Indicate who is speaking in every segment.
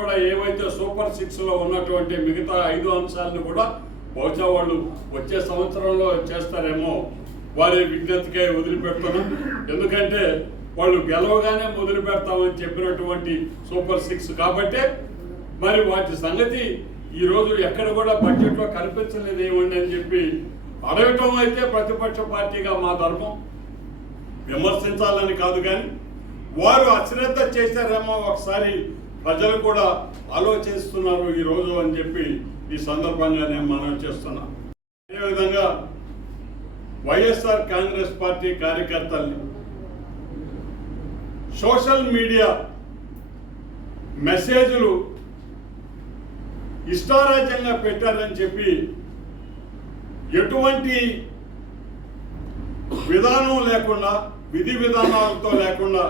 Speaker 1: కూడా ఏవైతే సూపర్ సిక్స్లో ఉన్నటువంటి మిగతా ఐదు అంశాలను కూడా బహుశా వాళ్ళు వచ్చే సంవత్సరంలో చేస్తారేమో వారి విజ్ఞతకే వదిలిపెడుతున్నాం. ఎందుకంటే వాళ్ళు గెలవగానే మొదలు పెడతామని చెప్పినటువంటి సూపర్ సిక్స్ కాబట్టి మరి వాటి సంగతి ఈ రోజు ఎక్కడ కూడా బడ్జెట్లో కనిపించలేదు ఏమండి అని చెప్పి అడగటం అయితే ప్రతిపక్ష పార్టీగా మా ధర్మం విమర్శించాలని కాదు కానీ వారు అశ్రద్ధ చేశారేమో ఒకసారి ప్రజలు కూడా ఆలోచిస్తున్నారు ఈ రోజు అని చెప్పి ఈ సందర్భంగా నేను మనం చేస్తున్నా. అదేవిధంగా వైఎస్ఆర్ కాంగ్రెస్ పార్టీ కార్యకర్తల్ని సోషల్ మీడియా మెసేజ్లు ఇష్టారాజ్యంగా పెట్టారని చెప్పి ఎటువంటి విధానం లేకుండా విధి విధానాలతో లేకుండా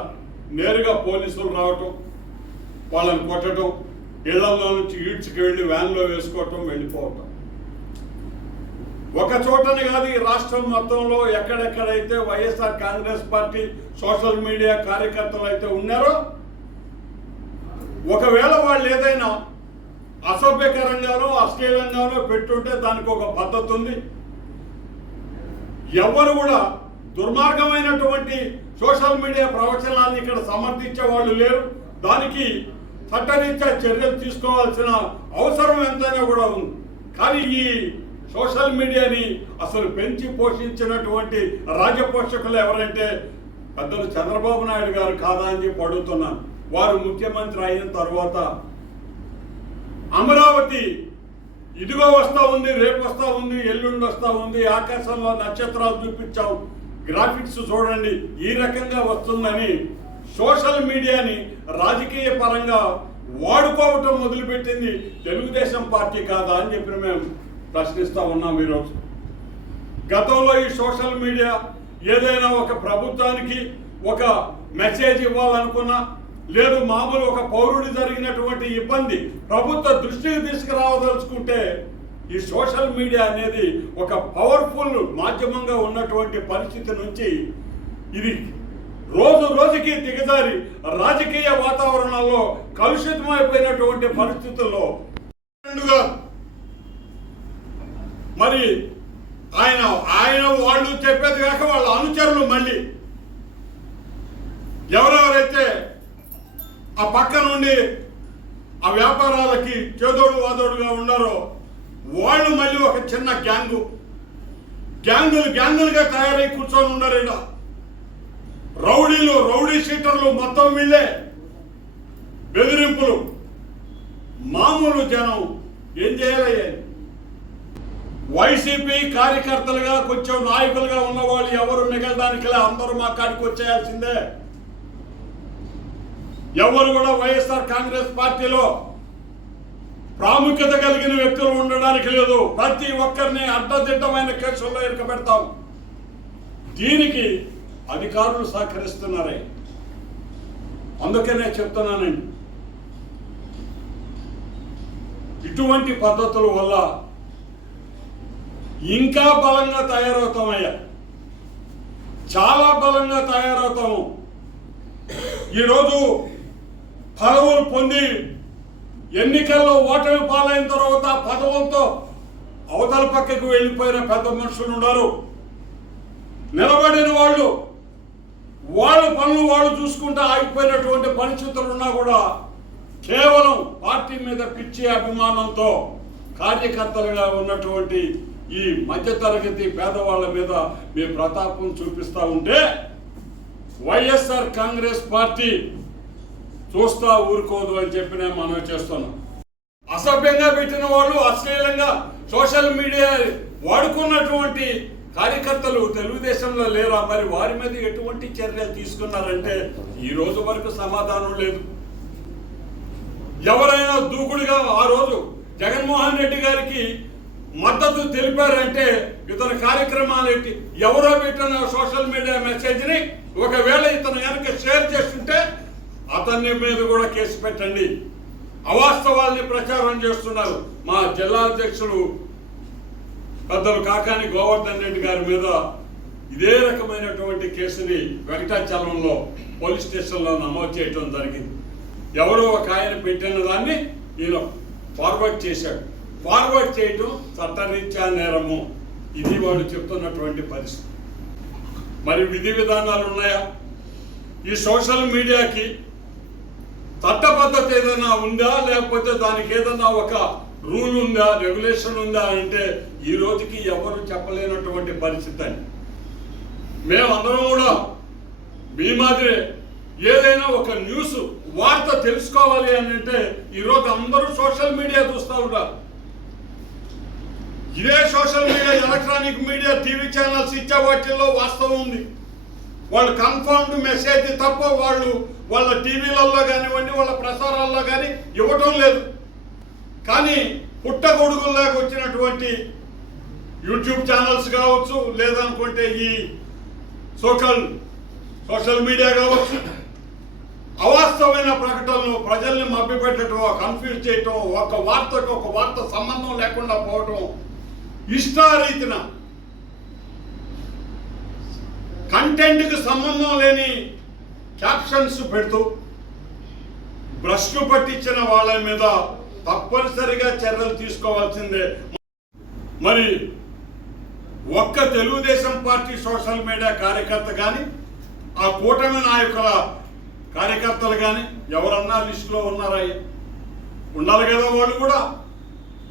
Speaker 1: నేరుగా పోలీసులు రావటం వాళ్ళని కొట్టడం ఇళ్ళలో నుంచి ఈడ్చుకు వెళ్ళి వ్యాన్లో వేసుకోవటం వెళ్ళిపోవటం. ఒక చోటని కాదు ఈ రాష్ట్రం మొత్తంలో ఎక్కడెక్కడైతే YSR Congress party social media కార్యకర్తలు అయితే ఉన్నారో ఒకవేళ వాళ్ళు ఏదైనా అసభ్యకరంగానో అశ్లీలంగానో పెట్టుంటే దానికి ఒక పద్ధతి ఉంది. ఎవరు కూడా దుర్మార్గమైనటువంటి సోషల్ మీడియా ప్రవచనాన్ని ఇక్కడ సమర్థించే వాళ్ళు లేరు. దానికి చట్టరీత్యా చర్యలు తీసుకోవాల్సిన అవసరం ఎంతైనా కూడా ఉంది. కానీ ఈ సోషల్ మీడియాని అసలు పెంచి పోషించినటువంటి రాజపోషకులు ఎవరంటే పెద్దలు చంద్రబాబు నాయుడు గారు కాదా అని చెప్పి అడుగుతున్నాను. వారు ముఖ్యమంత్రి అయిన తర్వాత అమరావతి ఇదిగో వస్తూ ఉంది రేపు వస్తూ ఉంది ఎల్లుండి వస్తూ ఉంది ఆకాశంలో నక్షత్రాలు చూపించాం గ్రాఫిక్స్ చూడండి. ఈ రకంగా వస్తుందని సోషల్ మీడియాని రాజకీయ పరంగా వాడుకోవటం మొదలుపెట్టింది తెలుగుదేశం పార్టీ కాదా అని చెప్పి మేము ప్రశ్నిస్తూ ఉన్నాం ఈరోజు. గతంలో ఈ సోషల్ మీడియా ఏదైనా ఒక ప్రభుత్వానికి ఒక మెసేజ్ ఇవ్వాలనుకున్నా లేదు మామూలు ఒక పౌరుడి జరిగినటువంటి ఇబ్బంది ప్రభుత్వ దృష్టికి తీసుకురావదలుచుకుంటే ఈ సోషల్ మీడియా అనేది ఒక పవర్ఫుల్ మాధ్యమంగా ఉన్నటువంటి పరిస్థితి నుంచి ఇది రోజు రోజుకి దిగజారి రాజకీయ వాతావరణంలో కలుషితమైపోయినటువంటి పరిస్థితుల్లో మరి ఆయన ఆయన వాళ్ళు చెప్పేది కాక వాళ్ళ అనుచరులు మళ్ళీ. ఎవరెవరైతే ఆ పక్క నుండి ఆ వ్యాపారాలకి చేదోడు వాదోడుగా ఉన్నారో వాళ్ళు మళ్ళీ ఒక చిన్న గ్యాంగు. గ్యాంగులు గ్యాంగులుగా తయారై కూర్చొని ఉన్నారు ఈడ. రౌడీలు రౌడీ షీటర్లు మొత్తం వీళ్ళే. బెదిరింపులు. మామూలు జనం ఏం చేయాలయ్యా? వైసీపీ కార్యకర్తలుగా కొంచెం నాయకులుగా ఉన్న వాళ్ళు ఎవరు మిగలడానికి అందరూ మా కాడికి వచ్చేయాల్సిందే. ఎవరు కూడా వైఎస్ఆర్ కాంగ్రెస్ పార్టీలో ప్రాముఖ్యత కలిగిన వ్యక్తులు ఉండడానికి లేదు. ప్రతి ఒక్కరిని అడ్డదిడ్డమైన కేసుల్లో ఇరకబెడతాం దీనికి అధికారులు సహకరిస్తున్నారే. అందుకనే చెప్తున్నానండి ఇటువంటి పద్ధతుల వల్ల ఇంకా బలంగా తయారవుతామయ్యా. చాలా బలంగా తయారవుతాము. ఈరోజు పదవులు పొంది ఎన్నికల్లో ఓటమి పాలైన తర్వాత పదవులతో అవతల పక్కకు వెళ్ళిపోయిన పెద్ద మనుషులు ఉన్నారు. నిలబడిన వాళ్ళు వాళ్ళ పనులు వాళ్ళు చూసుకుంటూ ఆగిపోయినటువంటి పరిస్థితులు ఉన్నా కూడా కేవలం పార్టీ మీద పిచ్చి అభిమానంతో కార్యకర్తలుగా ఉన్నటువంటి ఈ మధ్యతరగతి పేదవాళ్ళ మీద మీ ప్రతాపం చూపిస్తా ఉంటే వైఎస్ఆర్ కాంగ్రెస్ పార్టీ చూస్తా ఊరుకోదు అని చెప్పి నేను మనవి చేస్తున్నాను అసభ్యంగా పెట్టిన వాళ్ళు అశ్లీలంగా సోషల్ మీడియా వాడుకున్నటువంటి కార్యకర్తలు తెలుగుదేశంలో లేరా? మరి వారి మీద ఎటువంటి చర్యలు తీసుకున్నారంటే ఈ రోజు వరకు సమాధానం లేదు. ఎవరైనా దూకుడుగా ఆ రోజు జగన్మోహన్ రెడ్డి గారికి మద్దతు తెలిపారంటే ఇతని కార్యక్రమాలు ఏంటి? ఎవరో పెట్టిన సోషల్ మీడియా మెసేజ్ని ఒకవేళ ఇతను కనుక షేర్ చేస్తుంటే అతన్ని మీద కూడా కేసు పెట్టండి. అవాస్తవాల్ని ప్రచారం చేస్తున్నారు మా జిల్లా అధ్యక్షులు పెద్దలు కాకాని గోవర్ధన్ రెడ్డి గారి మీద ఇదే రకమైనటువంటి కేసుని వెంకటాచలంలో పోలీస్ స్టేషన్లో నమోదు చేయటం జరిగింది. ఎవరో ఒక ఆయన పెట్టిన దాన్ని ఈయన ఫార్వర్డ్ చేశాడు. ఫార్వర్డ్ చేయటం చట్టరీత్యా నేరము. ఇది వాళ్ళు చెప్తున్నటువంటి పరిస్థితి. మరి విధి విధానాలు ఉన్నాయా? ఈ సోషల్ మీడియాకి చట్టబద్ధత ఏదైనా ఉందా? లేకపోతే దానికి ఏదైనా ఒక రూల్ ఉందా? రెగ్యులేషన్ ఉందా అంటే ఈ రోజుకి ఎవరు చెప్పలేనటువంటి పరిస్థితి అని మేమందరం కూడా మీ మాదిరే ఏదైనా ఒక న్యూస్ వార్త తెలుసుకోవాలి అని అంటే ఈరోజు అందరూ సోషల్ మీడియా చూస్తూ ఉంటారు. ఇదే social media electronic media TV channels ఇచ్చే వాటిల్లో వాస్తవం ఉంది. వాళ్ళు కన్ఫర్మ్డ్ మెసేజ్ తప్ప వాళ్ళు వాళ్ళ టీవీలలో కానివ్వండి వాళ్ళ ప్రసారాల్లో కానీ ఇవ్వటం లేదు. కానీ పుట్టగొడుగుల్లాగా వచ్చినటువంటి యూట్యూబ్ ఛానల్స్ కావచ్చు లేదనుకుంటే ఈ సోషల్ సోషల్ మీడియా కావచ్చు అవాస్తవమైన ప్రకటనలు ప్రజల్ని మభ్యపెట్టడం కన్ఫ్యూజ్ చేయటం ఒక వార్తకు ఒక వార్త సంబంధం లేకుండా పోవటం ఇష్టారీతిన కంటెంట్కి సంబంధం లేని క్యాప్షన్స్ పెడుతూ భ్రష్టు పట్టించిన వాళ్ళ మీద తప్పనిసరిగా చర్యలు తీసుకోవాల్సిందే. మరి ఒక్క తెలుగుదేశం పార్టీ సోషల్ మీడియా కార్యకర్త కానీ ఆ కూటమి నాయకుల కార్యకర్తలు కానీ ఎవరన్నా లిస్టులో ఉన్నారా? ఉండాలి కదా వాళ్ళు కూడా.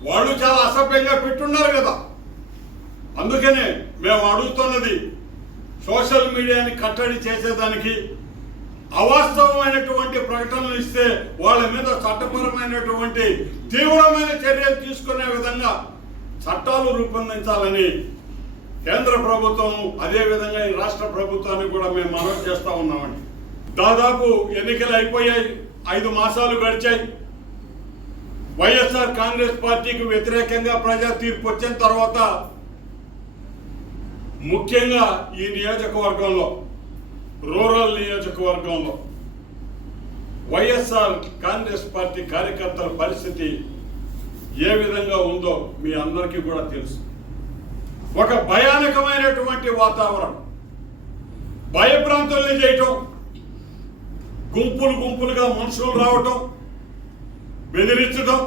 Speaker 1: వాళ్ళు చాలా అసభ్యంగా పెట్టున్నారు కదా. అందుకనే మేము అడుగుతున్నది సోషల్ మీడియాని కట్టడి చేసేదానికి అవాస్తవమైనటువంటి ప్రకటనలు ఇస్తే వాళ్ళ మీద చట్టపరమైనటువంటి తీవ్రమైన చర్యలు తీసుకునే విధంగా చట్టాలు రూపొందించాలని కేంద్ర ప్రభుత్వం అదేవిధంగా ఈ రాష్ట్ర ప్రభుత్వానికి కూడా మేము మనవి చేస్తా ఉన్నామండి. దాదాపు ఎన్నికలు అయిపోయాయి ఐదు మాసాలు గడిచాయి. వైఎస్ఆర్ కాంగ్రెస్ పార్టీకి వ్యతిరేకంగా ప్రజా తీర్పు వచ్చిన తర్వాత ముఖ్యంగా ఈ నియోజకవర్గంలో రూరల్ నియోజకవర్గంలో వైఎస్ఆర్ కాంగ్రెస్ పార్టీ కార్యకర్తల పరిస్థితి ఏ విధంగా ఉందో మీ అందరికీ కూడా తెలుసు. ఒక భయానకమైనటువంటి వాతావరణం. భయభ్రాంతుల్ని చేయటం గుంపులు గుంపులుగా మనుషులు రావటం బెదిరించడం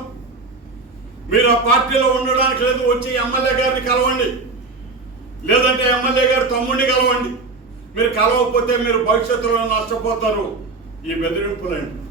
Speaker 1: మీరు ఆ పార్టీలో ఉండడానికి లేదు వచ్చి ఎమ్మెల్యే గారిని కలవండి. లేదంటే ఎమ్మెల్యే గారి తమ్ముడిని కలవండి. మీరు కలవకపోతే మీరు భవిష్యత్తులో నష్టపోతారు. ఈ బెదిరింపులండి